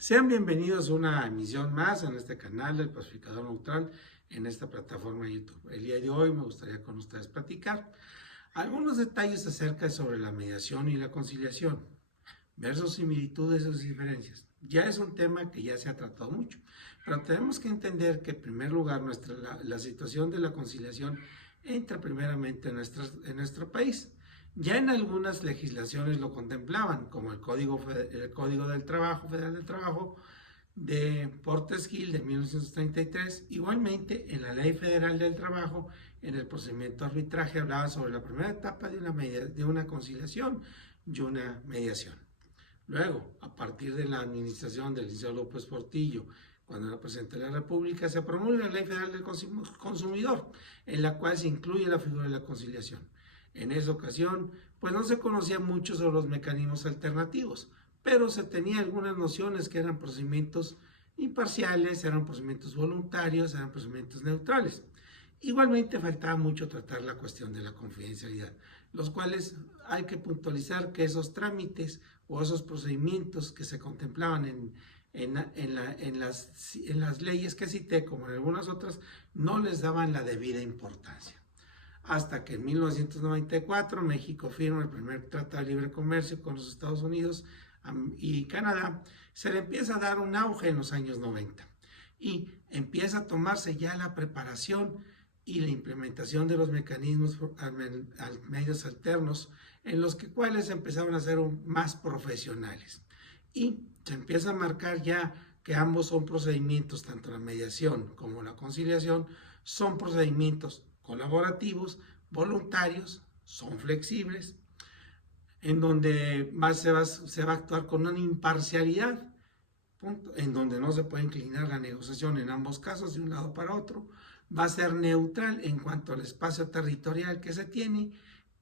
Sean bienvenidos a una emisión más en este canal del Pacificador Neutral en esta plataforma de YouTube. El día de hoy me gustaría con ustedes platicar algunos detalles acerca sobre la mediación y la conciliación, ver sus similitudes y sus diferencias. Ya es un tema que ya se ha tratado mucho, pero tenemos que entender que en primer lugar la situación de la conciliación entra primeramente en nuestro país. Ya en algunas legislaciones lo contemplaban, como el Código del Trabajo, Federal del Trabajo, de Portes Gil de 1933. Igualmente, en la Ley Federal del Trabajo, en el procedimiento de arbitraje, hablaba sobre la primera etapa de una conciliación y una mediación. Luego, a partir de la administración del licenciado López Portillo, cuando era presidente de la República, se promulga la Ley Federal del Consumidor, en la cual se incluye la figura de la conciliación. En esa ocasión, pues no se conocía mucho sobre los mecanismos alternativos, pero se tenía algunas nociones que eran procedimientos imparciales, eran procedimientos voluntarios, eran procedimientos neutrales. Igualmente faltaba mucho tratar la cuestión de la confidencialidad, los cuales hay que puntualizar que esos trámites o esos procedimientos que se contemplaban en las leyes que cité, como en algunas otras, no les daban la debida importancia. Hasta que en 1994 México firma el primer Tratado de Libre Comercio con los Estados Unidos y Canadá, se le empieza a dar un auge en los años 90 y empieza a tomarse ya la preparación y la implementación de los mecanismos medios alternos en los cuales empezaron a ser más profesionales y se empieza a marcar ya que ambos son procedimientos, tanto la mediación como la conciliación, son procedimientos colaborativos, voluntarios, son flexibles, en donde se va a actuar con una imparcialidad, punto, en donde no se puede inclinar la negociación en ambos casos de un lado para otro, va a ser neutral en cuanto al espacio territorial que se tiene,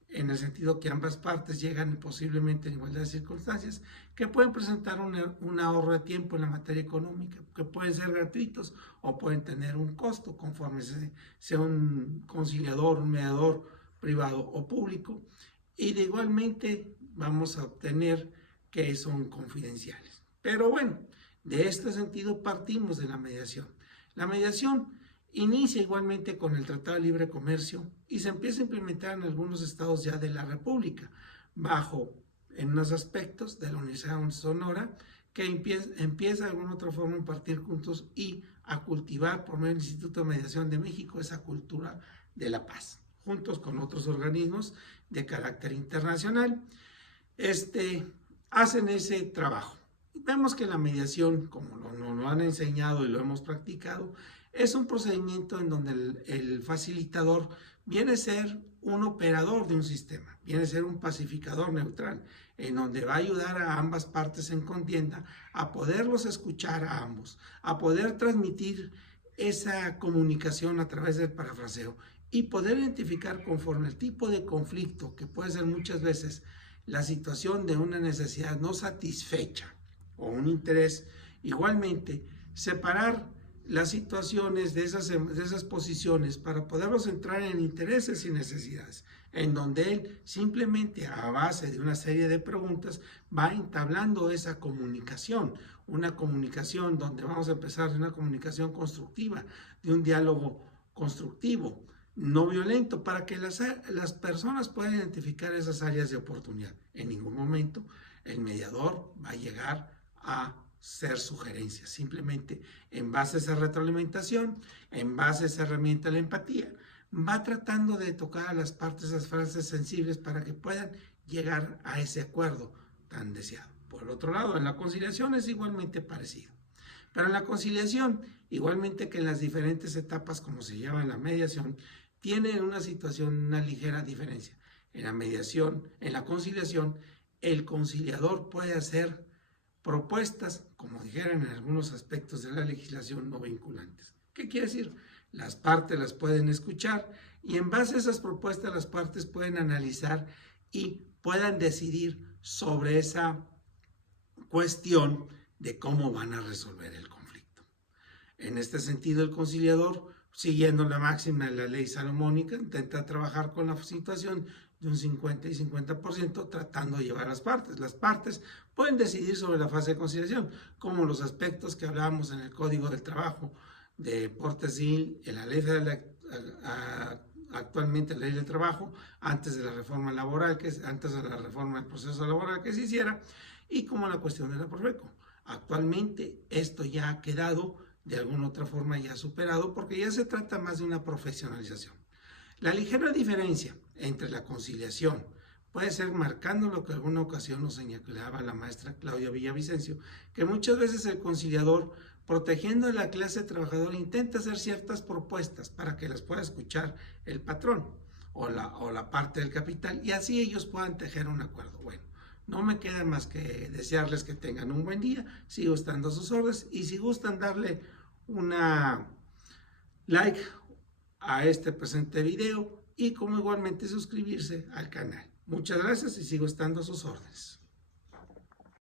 en el sentido que ambas partes llegan posiblemente en igualdad de circunstancias, que pueden presentar un ahorro de tiempo en la materia económica, que pueden ser gratuitos o pueden tener un costo conforme sea un conciliador, un mediador privado o público, y de igualmente vamos a obtener que son confidenciales. Pero bueno, de este sentido partimos de la mediación. La mediación inicia igualmente con el Tratado de Libre Comercio y se empieza a implementar en algunos estados ya de la República, en unos aspectos de la Universidad de Sonora, que empieza de alguna otra forma a impartir cursos y a cultivar por medio del Instituto de Mediación de México esa cultura de la paz, juntos con otros organismos de carácter internacional, hacen ese trabajo. Vemos que la mediación, como nos lo han enseñado y lo hemos practicado, es un procedimiento en donde el facilitador viene a ser un operador de un sistema, viene a ser un pacificador neutral, en donde va a ayudar a ambas partes en contienda a poderlos escuchar a ambos, a poder transmitir esa comunicación a través del parafraseo y poder identificar conforme el tipo de conflicto, que puede ser muchas veces la situación de una necesidad no satisfecha o un interés, igualmente separar las situaciones de esas posiciones para poderlos entrar en intereses y necesidades, en donde él simplemente a base de una serie de preguntas va entablando esa comunicación, una comunicación donde vamos a empezar de una comunicación constructiva, de un diálogo constructivo, no violento, para que las personas puedan identificar esas áreas de oportunidad. En ningún momento el mediador va a llegar a ser sugerencias, simplemente en base a esa retroalimentación, en base a esa herramienta de la empatía, va tratando de tocar a las partes, esas frases sensibles para que puedan llegar a ese acuerdo tan deseado. Por el otro lado, en la conciliación es igualmente parecido. Pero en la conciliación, igualmente que en las diferentes etapas como se lleva en la mediación, tiene una situación, una ligera diferencia. En la mediación, en la conciliación, el conciliador puede hacer propuestas, como dijeran en algunos aspectos de la legislación, no vinculantes. ¿Qué quiere decir? Las partes las pueden escuchar y en base a esas propuestas las partes pueden analizar y puedan decidir sobre esa cuestión de cómo van a resolver el conflicto. En este sentido, el conciliador, siguiendo la máxima de la ley salomónica, intenta trabajar con la situación de un 50 y 50% tratando de llevar a las partes. Las partes pueden decidir sobre la fase de conciliación, como los aspectos que hablábamos en el Código del Trabajo de Porte Civil, en la ley federal, actualmente la ley del trabajo, antes de la reforma laboral, antes de la reforma del proceso laboral que se hiciera, y como la cuestión de la Profeco. Actualmente esto ya ha quedado de alguna otra forma ya superado, porque ya se trata más de una profesionalización. La ligera diferencia entre la conciliación puede ser marcando lo que en alguna ocasión nos señalaba la maestra Claudia Villavicencio, que muchas veces el conciliador, protegiendo a la clase trabajadora, intenta hacer ciertas propuestas para que las pueda escuchar el patrón o la parte del capital, y así ellos puedan tejer un acuerdo. Bueno, no me queda más que desearles que tengan un buen día, sigo estando a sus órdenes, y si gustan darle una like a este presente video y como igualmente suscribirse al canal. Muchas gracias y sigo estando a sus órdenes.